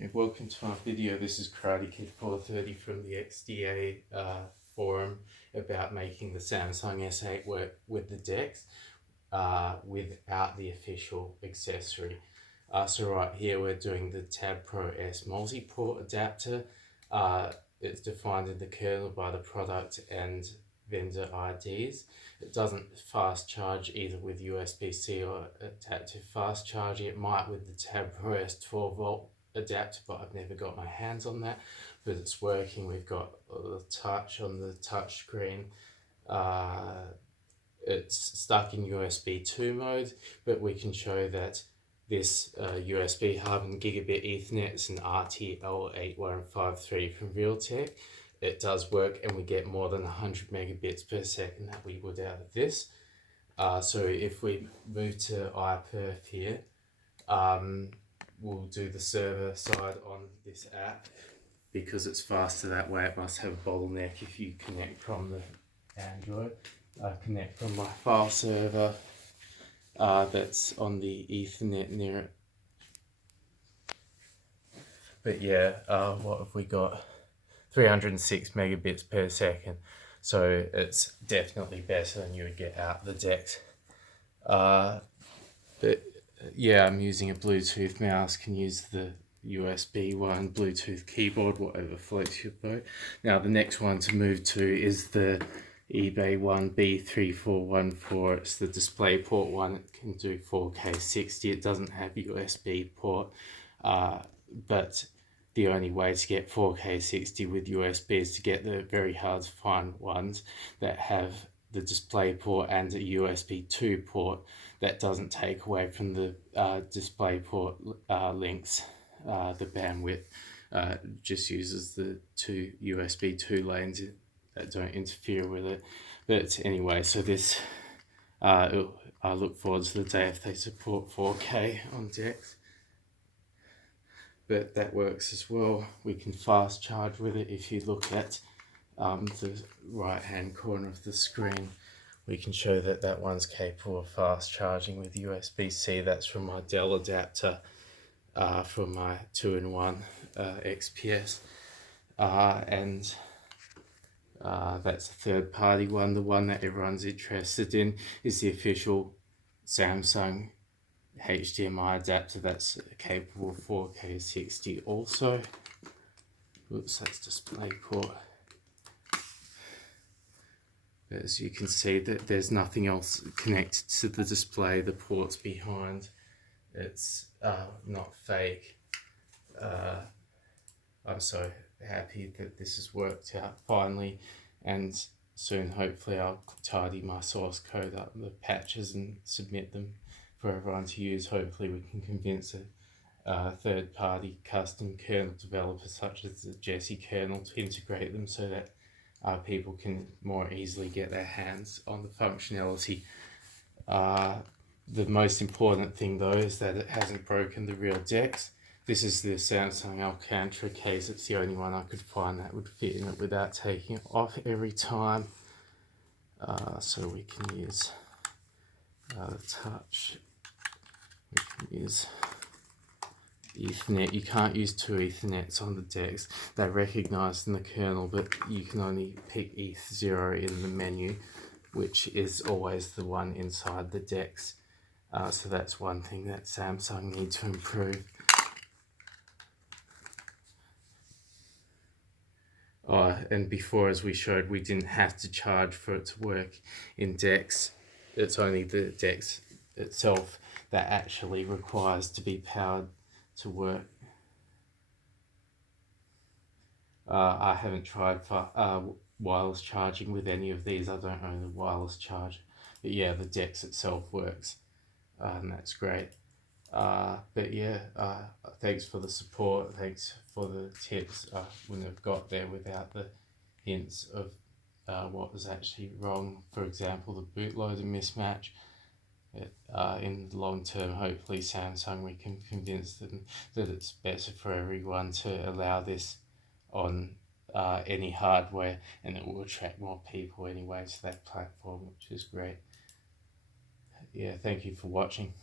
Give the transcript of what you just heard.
Hey, welcome to my video. This is Karate Kid 430 from the XDA forum about making the Samsung S8 work with the DeX without the official accessory. So right here we're doing the Tab Pro S multi-port adapter. It's defined in the kernel by the product and vendor IDs. It doesn't fast charge either with USB-C or adaptive fast charging. It might with the Tab Pro S 12 volt adapter, but I've never got my hands on that, but it's working. We've got the touch on the touch screen. It's stuck in USB 2 mode, but we can show that this USB hub and gigabit Ethernet is an RTL8153 from Realtek. It does work, and we get more than 100 megabits per second that we would out of this. So if we move to iPerf here, we'll do the server side on this app. Because it's faster that way, it must have a bottleneck if you connect from the Android. I connect from my file server that's on the Ethernet near it. But yeah, what have we got? 306 megabits per second. So it's definitely better than you would get out the DeX. But yeah, I'm using a Bluetooth mouse, can use the USB one, Bluetooth keyboard, whatever floats your boat. Now the next one to move to is the eBay one B3414. It's the DisplayPort one. It can do 4K 60. It doesn't have USB port, but the only way to get 4K 60 with USB is to get the very hard to find ones that have the DisplayPort and a USB 2 port that doesn't take away from the DisplayPort links. The bandwidth just uses the two USB 2 lanes that don't interfere with it. But anyway, so this I look forward to the day if they support 4K on DeX. But that works as well. We can fast charge with it. If you look at the right hand corner of the screen, we can show that that one's capable of fast charging with USB-C. That's from my Dell adapter from my 2-in-1 XPS, and that's a third party one. The one that everyone's interested in is the official Samsung HDMI adapter that's capable of 4K 60 also. Oops, that's DisplayPort. As you can see, that there's nothing else connected to the display. The port's behind. It's not fake. I'm so happy that this has worked out finally, and soon hopefully I'll tidy my source code up, the patches, and submit them for everyone to use. Hopefully we can convince a third-party custom kernel developer such as the Jesse kernel to integrate them so that people can more easily get their hands on the functionality. The most important thing though is that it hasn't broken the real DeX. This is the Samsung Alcantara case. It's the only one I could find that would fit in it without taking it off every time. So we can use the touch. We can use Ethernet. You can't use two Ethernets on the DeX. They're recognized in the kernel, but you can only pick ETH0 in the menu, which is always the one inside the DeX. So that's one thing that Samsung need to improve. And before, as we showed, we didn't have to charge for it to work in DeX. It's only the DeX itself that actually requires to be powered to work. I haven't tried for wireless charging with any of these. I don't own a wireless charger, but yeah, the DeX itself works, and that's great. But yeah, thanks for the support, thanks for the tips. I wouldn't have got there without the hints of what was actually wrong. For example, the bootloader mismatch. In the long term, hopefully Samsung, we can convince them that it's better for everyone to allow this on any hardware, and it will attract more people anyway to that platform, which is great. Yeah, thank you for watching.